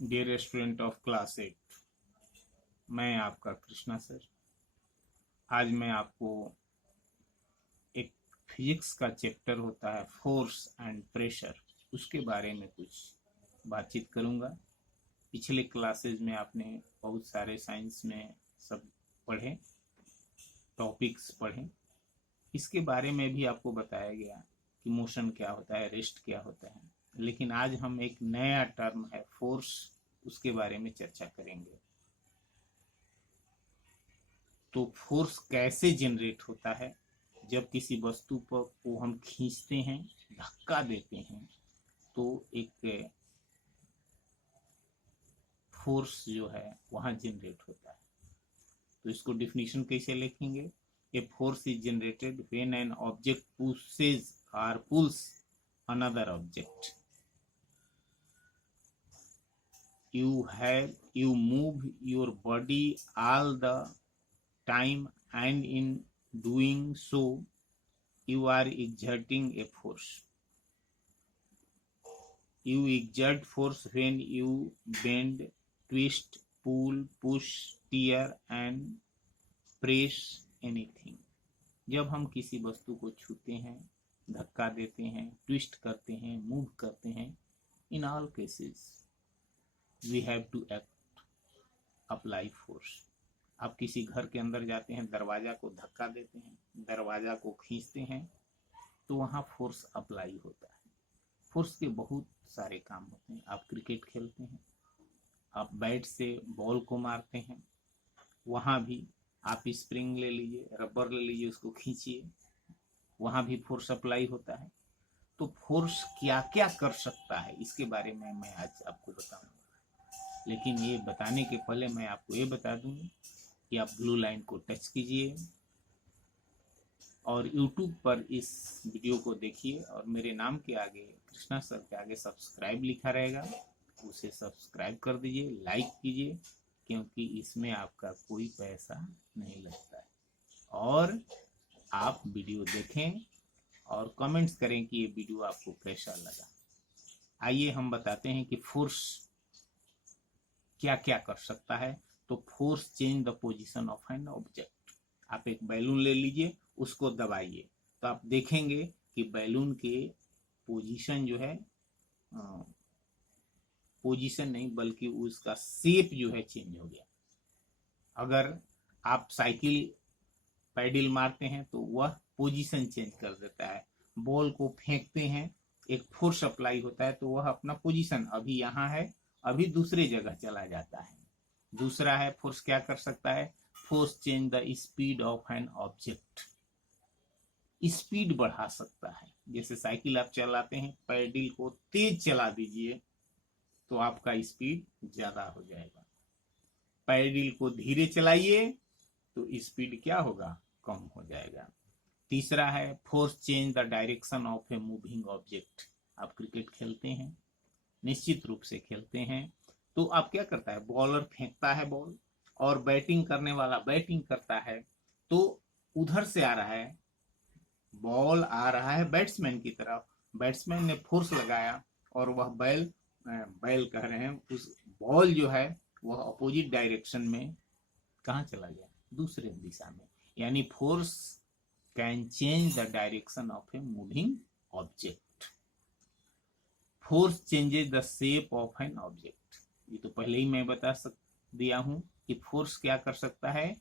Dear student of class 8, मैं आपका Krishna sir. आज मैं आपको एक फिजिक्स का चैप्टर होता है फोर्स एंड प्रेशर, उसके बारे में कुछ बातचीत करूंगा। पिछले क्लासेस में आपने बहुत सारे साइंस में सब पढ़े, टॉपिक्स पढ़े। इसके बारे में भी आपको बताया गया कि मोशन क्या होता है, रेस्ट क्या होता है। लेकिन आज हम एक नया टर्म है फोर्स, उसके बारे में चर्चा करेंगे। तो फोर्स कैसे जनरेट होता है? जब किसी वस्तु पर को हम खींचते हैं, धक्का देते हैं, तो एक फोर्स जो है वहां जनरेट होता है। तो इसको डिफिनीशन कैसे लिखेंगे? A force is generated when an object pushes और pulls another object. You move your body all the time, and in doing so you are exerting a force. You exert force when you bend, twist, pull, push, tear and press anything. जब हम किसी वस्तु को छूते हैं, धक्का देते हैं, ट्विस्ट करते हैं, मूव करते हैं, in all cases we have to apply force. आप किसी घर के अंदर जाते हैं, दरवाजा को धक्का देते हैं, दरवाजा को खींचते हैं, तो वहां फोर्स अप्लाई होता है। फोर्स के बहुत सारे काम होते हैं। आप क्रिकेट खेलते हैं, आप बैट से बॉल को मारते हैं, वहां भी आप स्प्रिंग ले लीजिए, रबर ले लीजिए, उसको खींचिए, वहां भी फोर्स अप्लाई होता है। तो फोर्स क्या क्या कर सकता है, इसके बारे में मैं आज आपको बताऊंगा। लेकिन ये बताने के पहले मैं आपको ये बता दूं कि आप ब्लू लाइन को टच कीजिए और YouTube पर इस वीडियो को देखिए, और मेरे नाम के आगे, कृष्णा सर के आगे सब्सक्राइब लिखा रहेगा, उसे सब्सक्राइब कर दीजिए, लाइक कीजिए, क्योंकि इसमें आपका कोई पैसा नहीं लगता है। और आप वीडियो देखें और कमेंट्स करें कि ये वीडियो आपको कैसा लगा। आइए हम बताते हैं कि फोर्स क्या क्या कर सकता है। तो force change the position of an object. आप एक बैलून ले लीजिए, उसको दबाइए, तो आप देखेंगे कि बैलून के पोजीशन जो है, पोजीशन नहीं बल्कि उसका शेप जो है चेंज हो गया। अगर आप साइकिल पैडल मारते हैं तो वह पोजीशन चेंज कर देता है। बॉल को फेंकते हैं, एक फोर्स अप्लाई होता है, तो वह अपना पोजीशन अभी यहाँ है, अभी दूसरे जगह चला जाता है। दूसरा है फोर्स क्या कर सकता है? Force change the speed of an object. Speed बढ़ा सकता है। जैसे साइकिल आप चलाते हैं, पैडल को तेज चला दीजिए तो आपका स्पीड ज्यादा हो जाएगा। पैडल को धीरे चलाइए तो स्पीड क्या होगा? कम हो जाएगा। तीसरा है force change the direction of a moving object. आप क्रिकेट खेलते हैं, निश्चित रूप से खेलते हैं, तो आप क्या करता है? बॉलर फेंकता है बॉल और बैटिंग करने वाला बैटिंग करता है, तो उधर से आ रहा है, बॉल आ रहा है बैट्समैन की तरफ, बैट्समैन ने फोर्स लगाया और वह बैल कह रहे हैं, उस बॉल जो है वह अपोजिट डायरेक्शन में कहाँ चला गया? दूसरे दिशा में। यानी force can change the direction of a moving object. Force changes the shape of an object. ये तो पहले ही मैं बता दिया हूं कि फोर्स क्या कर सकता है?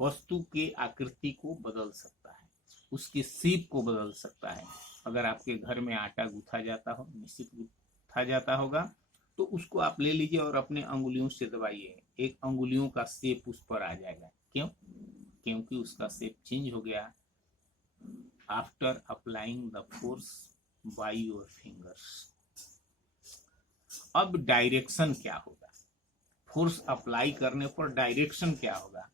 वस्तु के आकृति को बदल सकता है, उसके शेप को बदल सकता है। अगर आपके घर में आटा गूंथा जाता हो, निश्चित गूंथा जाता होगा, तो उसको आप ले लीजिए और अपने अंगुलियों से दबाइए, एक अंगुलियों का शेप उस पर आ जाएगा। क्यों? क्योंकि उसका शेप चेंज हो गया after applying the force by your fingers. अब डायरेक्शन क्या होगा? फोर्स अप्लाई करने पर डायरेक्शन क्या होगा?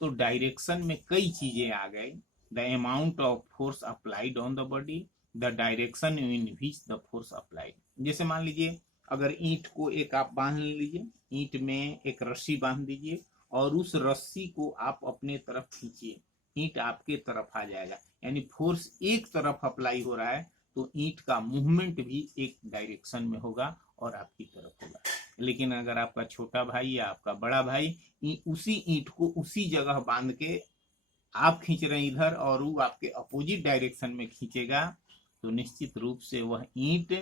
तो डायरेक्शन में कई चीजें आ गई। The amount of force applied on the body, the direction in which the force applied. जैसे मान लीजिए, अगर ईंट को एक आप बांध लीजिए, ईंट में एक रस्सी बांध दीजिए और उस रस्सी को आप अपने तरफ खींचिए, ईंट आपके तरफ आ जाएगा। यानी फोर्स एक तरफ अप्लाई हो रहा है, तो ईंट का मूवमेंट भी एक डायरेक्शन में होगा और आपकी तरफ होगा। लेकिन अगर आपका छोटा भाई या आपका बड़ा भाई उसी ईंट को उसी जगह बांध के आप खींच रहे हैं इधर और वो आपके अपोजिट डायरेक्शन में खींचेगा, तो निश्चित रूप से वह ईंट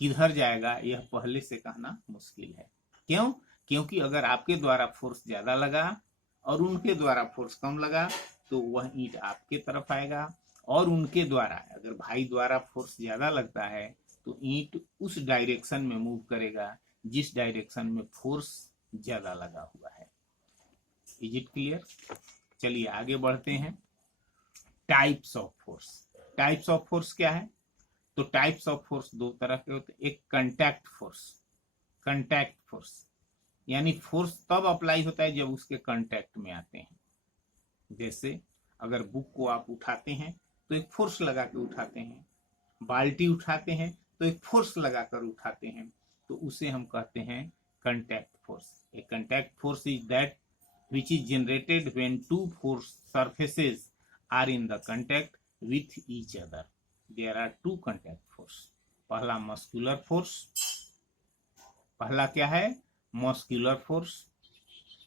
किधर जाएगा यह पहले से कहना मुश्किल है। क्यों? क्योंकि अगर आपके द्वारा फोर्स ज्यादा लगा और उनके द्वारा फोर्स कम लगा तो वह ईंट आपके तरफ आएगा, और उनके द्वारा अगर भाई द्वारा फोर्स ज्यादा लगता है तो ईंट उस डायरेक्शन में मूव करेगा जिस डायरेक्शन में फोर्स ज्यादा लगा हुआ है। Is it clear? चलिए आगे बढ़ते हैं। Types of force. Types of force क्या है? तो टाइप्स ऑफ फोर्स दो तरह के होते हैं। एक कंटैक्ट फोर्स। कंटैक्ट फोर्स यानी फोर्स तब अप्लाई होता है जब उसके कांटेक्ट में आते हैं। जैसे अगर बुक को आप उठाते हैं तो एक फोर्स लगा के उठाते हैं, बाल्टी उठाते हैं तो एक फोर्स लगाकर उठाते हैं, तो उसे हम कहते हैं contact force. A contact force is that which is generated when two force surfaces are in the contact with each other. There are two contact force. पहला मस्कुलर फोर्स, पहला क्या है? मस्कुलर फोर्स,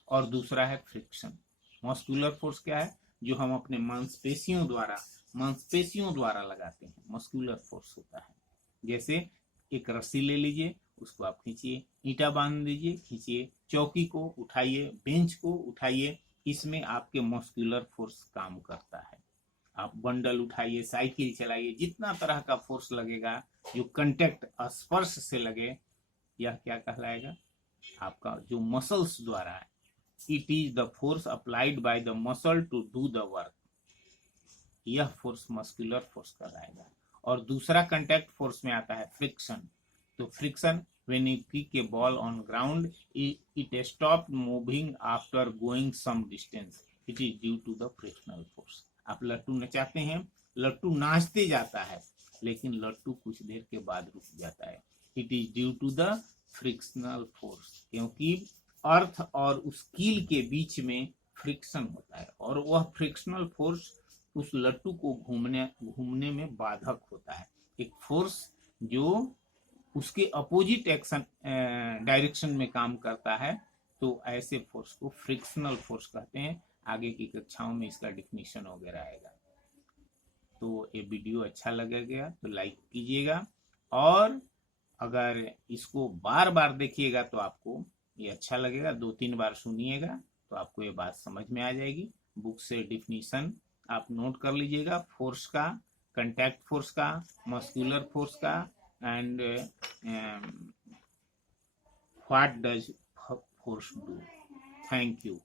और दूसरा है फ्रिक्शन। मस्कुलर फोर्स क्या है? जो हम अपने मांसपेशियों द्वारा लगाते हैं, मस्कुलर फोर्स होता है। जैसे एक रस्सी ले लीजिए, उसको आप खींचिए, ईंटा बांध दीजिए, खींचिए, चौकी को उठाइए, बेंच को उठाइए, इसमें आपके मस्कुलर फोर्स काम करता है। आप बंडल उठाइए, साइकिल चलाइए, जितना तरह का फोर्स लगेगा जो कांटेक्ट स्पर्श से लगे, यह क्या कहलाएगा? आपका जो मसल्स द्वारा है। It is the force applied by the muscle to do the work. यह फोर्स मस्कुलर फोर्स कहलाएगा। और दूसरा कांटेक्ट फोर्स में आता है फ्रिक्शन। तो friction, when you kick a ball on ground, it stopped moving after going some distance. It is due to the frictional force. आप लट्टू नचाते हैं, लट्टू नाचते जाता है, लेकिन लट्टू कुछ देर के बाद रुक जाता है। It is due to the frictional force. क्योंकि अर्थ और उस कील के बीच में फ्रिक्शन होता है, और वह फ्रिक्शनल फोर्स उस लट्टू को घूमने में बाधक होता है। एक फोर्स जो उसके अपोजिट एक्शन डायरेक्शन में काम करता है, तो ऐसे फोर्स को फ्रिक्शनल फोर्स कहते हैं। आगे की कक्षाओं में इसका डिफिनीशन वगैरह आएगा। तो ये वीडियो अच्छा लगेगा तो लाइक कीजिएगा, और अगर इसको बार बार देखिएगा तो आपको ये अच्छा लगेगा। 2-3 बार सुनिएगा तो आपको ये बात समझ में आ जाएगी। बुक से डिफिनीशन आप नोट कर लीजिएगा, फोर्स का, कांटेक्ट फोर्स का, मस्कुलर फोर्स का, and what does force do? Thank you.